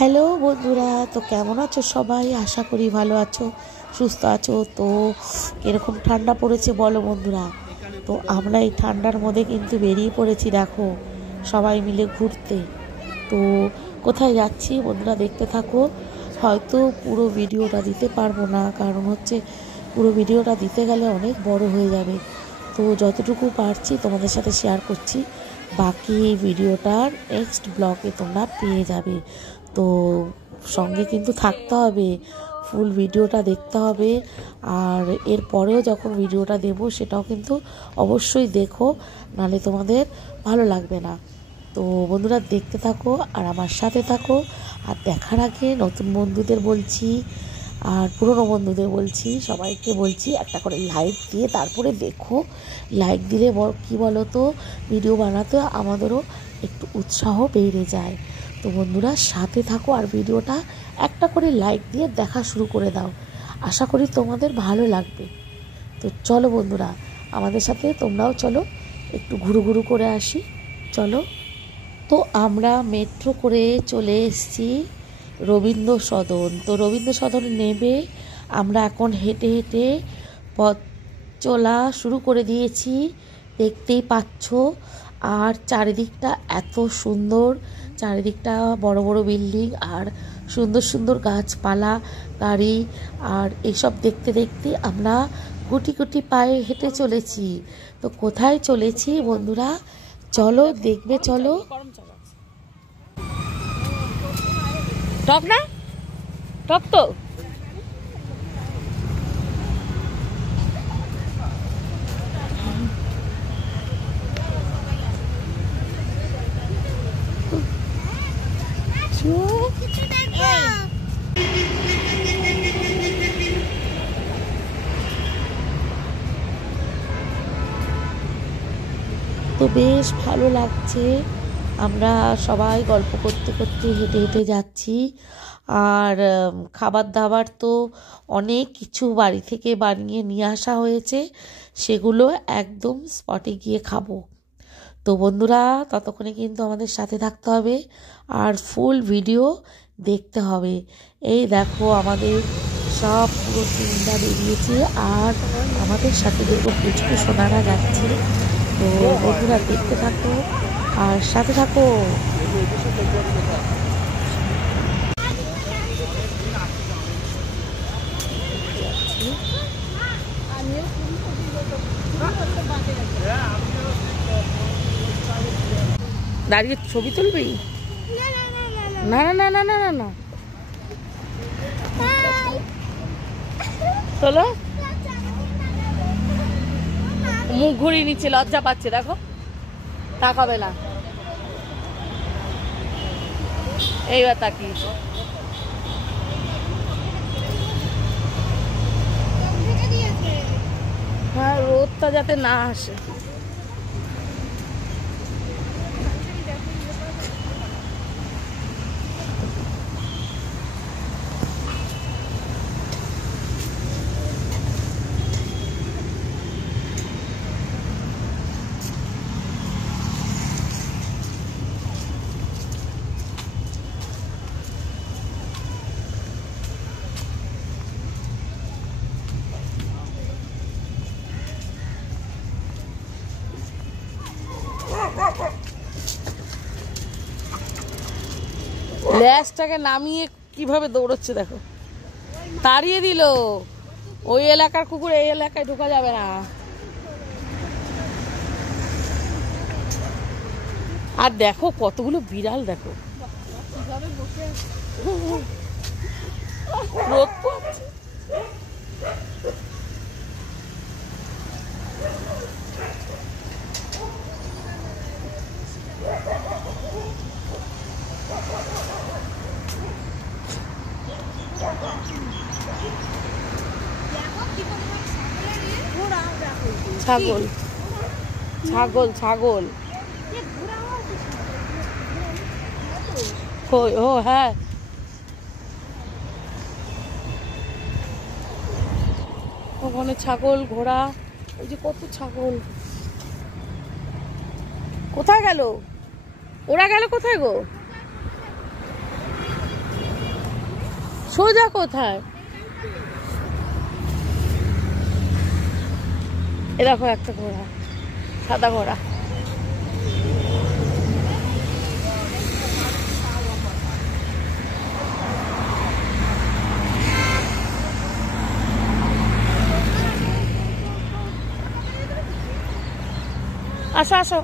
Hello বন্ধুরা, তো কেমন আছো সবাই? আশা করি ভালো আছো, সুস্থ আছো। তো এরকম ঠান্ডা পড়েছে বলো বন্ধুরা। তো আমরা এই ঠান্ডার মধ্যে কিন্তু বেরিয়ে পড়েছি, দেখো সবাই মিলে ঘুরতে। তো কোথায় যাচ্ছি বন্ধুরা দেখতে থাকো। হয়তো পুরো ভিডিওটা দিতে পারবো না, কারণ হচ্ছে পুরো ভিডিওটা দিতে গেলে অনেক বড় হয়ে যাবে। তো যতটুকু পারছি তোমাদের সাথে শেয়ার করছি, বাকি এই ভিডিওটার নেক্সট ব্লগে তোমরা পেয়ে যাবে। তো সঙ্গে কিন্তু থাকতে হবে, ফুল ভিডিওটা দেখতে হবে। আর এর পরেও যখন ভিডিওটা দেব সেটাও কিন্তু অবশ্যই দেখো, নাহলে তোমাদের ভালো লাগবে না। তো বন্ধুরা দেখতে থাকো আর আমার সাথে থাকো। আর দেখার আগে নতুন বন্ধুদের বলছি আর পুরনো বন্ধুদের বলছি, সবাইকে বলছি একটা করে লাইক দিয়ে তারপরে দেখো। লাইক দিলে কি বলো তো, ভিডিও বানাতে আমাদেরও একটু উৎসাহ বেড়ে যায়। তো বন্ধুরা সাথে থাকো আর ভিডিওটা একটা করে লাইক দিয়ে দেখা শুরু করে দাও। আশা করি তোমাদের ভালো লাগবে। তো চলো বন্ধুরা, আমাদের সাথে তোমরাও চলো, একটু ঘুরু ঘুরু করে আসি, চলো। তো আমরা মেট্রো করে চলে এসেছি রবীন্দ্র সদন। তো রবীন্দ্র সদনে নেমে আমরা এখন হেঁটে হেঁটে পথ চলা শুরু করে দিয়েছি, দেখতেই পাচ্ছ। আর চারিদিকটা এত সুন্দর, চারিদিকটা বড় বড় বিল্ডিং আর সুন্দর সুন্দর গাছপালা, গাড়ি, আর এইসব দেখতে দেখতে আমরা গুটি গুটি পায়ে হেঁটে চলেছি। তো কোথায় চলেছি বন্ধুরা চলো দেখবে, চলো। টক না, টক তো তো বেশ ভালো লাগছে। আমরা সবাই গল্প করতে করতে হেঁটে হেঁটে যাচ্ছি। আর খাবার দাবার তো অনেক কিছু বাড়ি থেকে বানিয়ে নিয়ে আসা হয়েছে, সেগুলো একদম স্পটে গিয়ে খাবো। তো বন্ধুরা ততক্ষণে কিন্তু আমাদের সাথে থাকতে হবে আর ফুল ভিডিও দেখতে হবে। এই দেখো আমাদের সব পুরো টিমটা বেরিয়েছে আর আমাদের সাথে দেখো পুচকু সোনারা যাচ্ছে। তো বন্ধুরা দেখতে থাকো আর সাথে থাকো। দাঁড়িয়ে ছবি তুলবি? না না না না না না না, চলো। মুখ ঘুরিয়ে নিচ্ছে, লজ্জা পাচ্ছে, দেখো তাকাবে না। এইবার তাকিয়ে, হ্যাঁ রোদটা যাতে না আসে। ল্যাসটাকে নামিয়ে কিভাবে দৌড়চ্ছে দেখো, তাড়িয়ে দিল। ওই এলাকার কুকুর এই এলাকায় ঢোকা যাবে না। আর দেখো কতগুলো বিড়াল, দেখো রোদ পড়ছে। ছাগল ছাগল ছাগল, ও হ্যাঁ ওখানে ছাগল ঘোড়া, ওই যে কত ছাগল। কোথায় গেল ওরা, গেল কোথায় গো? সোজা কোথায়? এ দেখো একটা ঘোড়া, সাদা ঘোড়া। আসো আসো।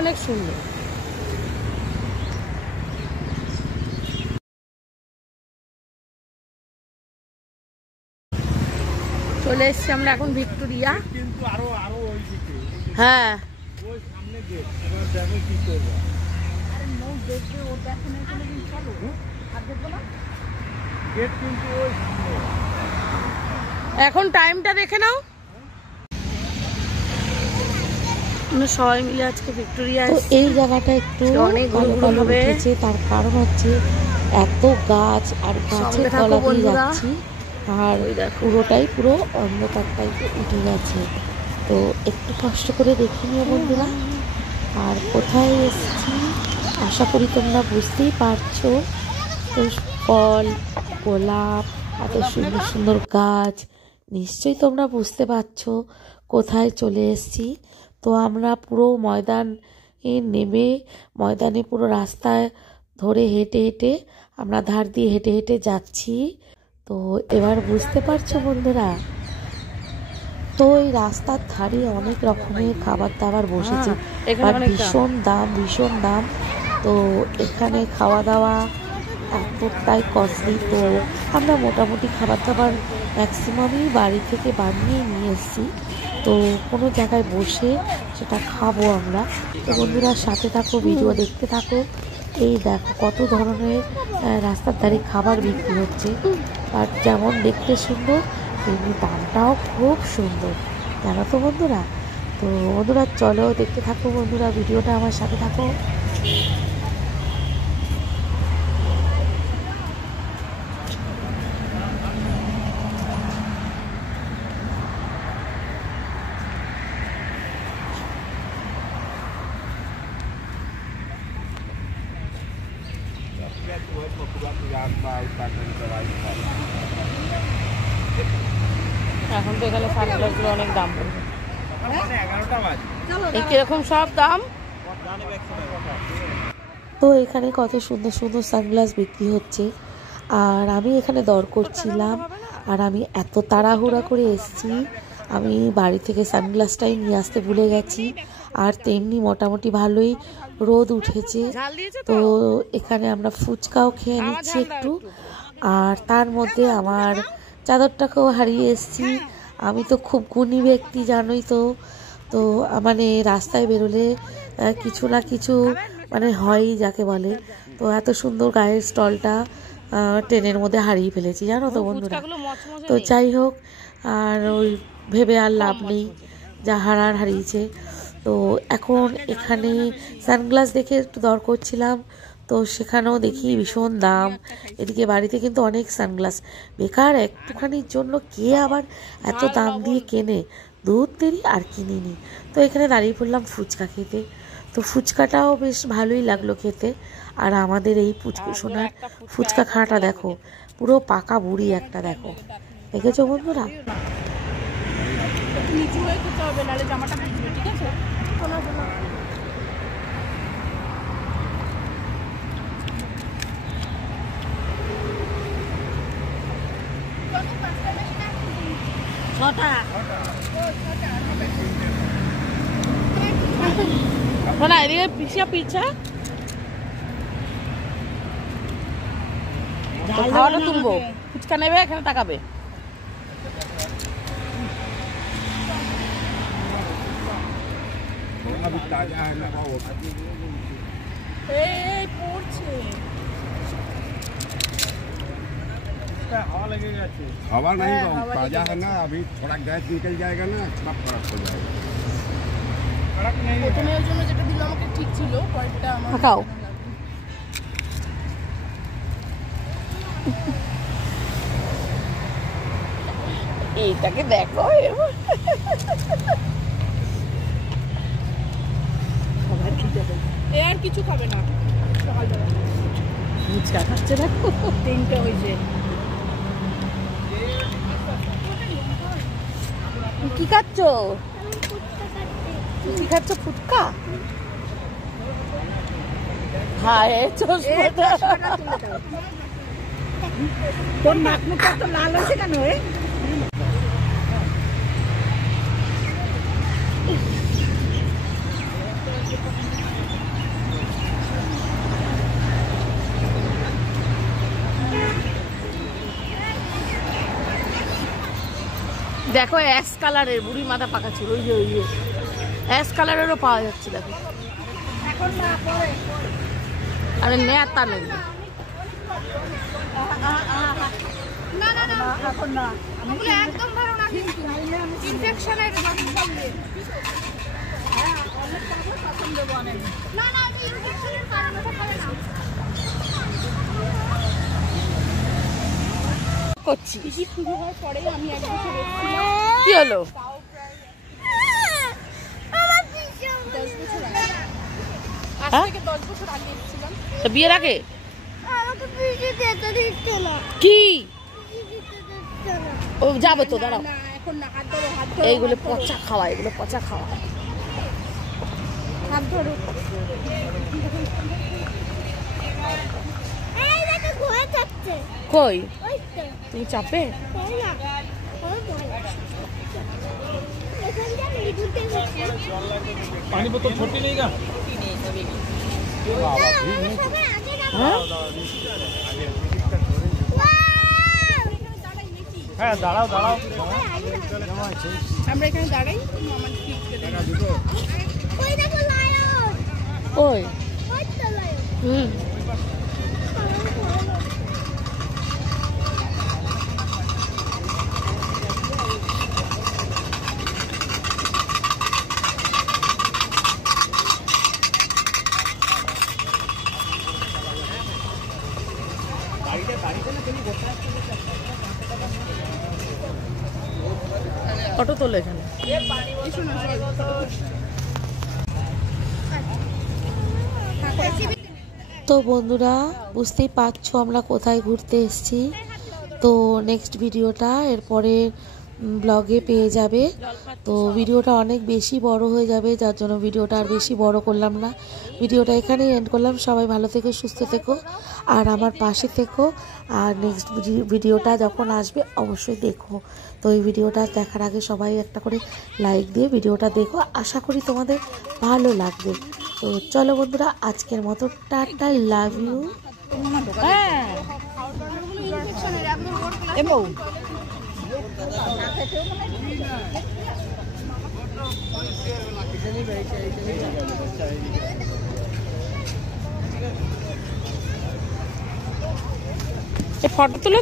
অনেক সুন্দর। চলে এসছি আমরা এখন ভিক্টোরিয়া। হ্যাঁ এখন টাইমটা দেখে নাও। সবাই মিলে আজকে ভিক্টোরিয়া। তো এই জায়গাটা একটু অনেক ভালো ভালো উঠেছে, তার কারণ হচ্ছে এত গাছ আর গাছের তলা দিয়ে যাচ্ছি, আর পুরোটাই পুরো অন্ধকার টাইপে উঠে গেছে। তো একটু কষ্ট করে দেখে নিও বন্ধুরা। আর কোথায় এসেছি আশা করি তোমরা বুঝতেই পারছো। তো ফল, গোলাপ, এত সুন্দর সুন্দর গাছ, নিশ্চয়ই তোমরা বুঝতে পারছো কোথায় চলে এসেছি। তো আমরা পুরো ময়দানে নেমে, ময়দানে পুরো রাস্তায় ধরে হেঁটে হেঁটে আমরা ধার দিয়ে হেঁটে হেঁটে যাচ্ছি। তো এবার বুঝতে পারছো বন্ধুরা। তো এই রাস্তার ধারে অনেক রকমের খাবার দাবার বসেছে, ভীষণ দাম ভীষণ দাম। তো এখানে খাওয়া দাওয়া এতটাই কস্টলি। তো আমরা মোটামুটি খাবার দাবার ম্যাক্সিমামই বাড়ি থেকে বানিয়ে নিয়ে এসেছি। তো কোনো জায়গায় বসে সেটা খাবো আমরা। তো বন্ধুরা সাথে থাকো, ভিডিও দেখতে থাকো। এই দেখো কত ধরনের রাস্তার ধারে খাবার বিক্রি হচ্ছে, আর যেমন দেখতে সুন্দর তেমনি দামটাও খুব সুন্দর, জানো তো বন্ধুরা। তো বন্ধুরা চলো দেখতে থাকো বন্ধুরা, ভিডিওটা আমার সাথে থাকো। এখন তো এখানে সানগ্লাসগুলো অনেক দাম পড়বে। এই কিরকম সব দাম। তো এখানে কত সুন্দর সুন্দর সানগ্লাস বিক্রি হচ্ছে, আর আমি এখানে দর করছিলাম। আর আমি এত তাড়াহুড়া করে এসেছি, আমি বাড়ি থেকে সানগ্লাসটাই নিয়ে আসতে ভুলে গেছি। আর তেমনি মোটামুটি ভালোই রোদ উঠেছে। তো এখানে আমরা ফুচকাও খেয়ে নিচ্ছি একটু, আর তার মধ্যে আমার চাদরটাকেও হারিয়ে এসেছি। আমি তো খুব গুণী ব্যক্তি জানোই তো। তো মানে রাস্তায় বেরোলে কিছু না কিছু মানে হয়ই যাকে বলে। তো এত সুন্দর গায়ের স্টলটা ট্রেনের মধ্যে হারিয়ে ফেলেছি জানো তো বন্ধুরা। তো যাই হোক, আর ওই ভেবে আর লাভ নেই, যা হারার হারিয়েছে। তো এখন এখানে সানগ্লাস দেখে একটু দর করছিলাম, তো সেখানেও দেখি ভীষণ দাম। এদিকে বাড়িতে কিন্তু অনেক সানগ্লাস, বেকার একটুখানির জন্য কে আবার এত দাম দিয়ে কেনে, দুধ দেরি আর কিনিনি। তো এখানে দাঁড়িয়ে পড়লাম ফুচকা খেতে। তো ফুচকাটাও বেশ ভালোই লাগলো খেতে। আর আমাদের এই পুচকু সোনার ফুচকা খাওয়াটা দেখো, পুরো পাকা বুড়ি একটা, দেখো দেখেছো বন্ধুরা। না এদিকে পিছা পিছা খাওয়াটা তুলবো, ফুচকা নেবে এখানে তাকাবে। हवा नहीं ताजा है ना, अभी थोड़ा गैस निकल जाएगा ना, सब खराब हो जाएगा। খাও। এইটাকে দেখো, এ আর কিছু খাবে না সকালবেলা। ফুচকা খাচ্ছে দেখো, 3টে হয়েছে। কি খাচ্ছ? কি খাচ্ছ? ফুটকা? হ্যাঁ, চশমাটা তোর নাক মুখটা তো লাল হয়েছে কেন? দেখো অ্যাশ কালারের, বুড়ি মাথা পাকা ছিল, ওই যে অ্যাশ কালারেরও পাওয়া যাচ্ছে দেখো। আরে নেতা নেই, এখন না, একদম ভালো না, ইনফেকশনের করছি। শুরু হওয়ার পরে আমি 1 বছর কি হলো? 10 বছর আগে, আজ থেকে 10 বছর আগে এসেছিলাম। তো বিয়ের আগে কি? ও যাবে তো, দাঁড়াও। না এখন না, হাত ধরো, হাত ধরো, এইগুলো পচা খাওয়া, এগুলো পচা খাওয়া। হাত ধরো। কই তুমি চাপে? पानी बोतल छोटी नहीं का? হ্যাঁ দাঁড়াও দাঁড়াও, আমরা এখানে দাঁড়াই। আমার ওই হুম, ফটো তোলো এখানে। তো বন্ধুরা বুঝতেই পারছো আমরা কোথায় ঘুরতে এসেছি। তো নেক্সট ভিডিওটা এরপরে ব্লগে পেয়ে যাবে। তো ভিডিওটা অনেক বেশি বড় হয়ে যাবে, যার জন্য ভিডিওটা আর বেশি বড় করলাম না। ভিডিওটা এখানেই এন্ড করলাম। সবাই ভালো থেকো, সুস্থ থেকো, আর আমার পাশে থেকো। আর নেক্সট ভিডিওটা যখন আসবে অবশ্যই দেখো। তো এই ভিডিওটা দেখার আগে সবাই একটা করে লাইক দিয়ে ভিডিওটা দেখো, আশা করি তোমাদের ভালো লাগবে। তো চলো বন্ধুরা, আজকের মতো টাটা, লাভ ইউ। হ্যাঁ এমন ফটো তুলে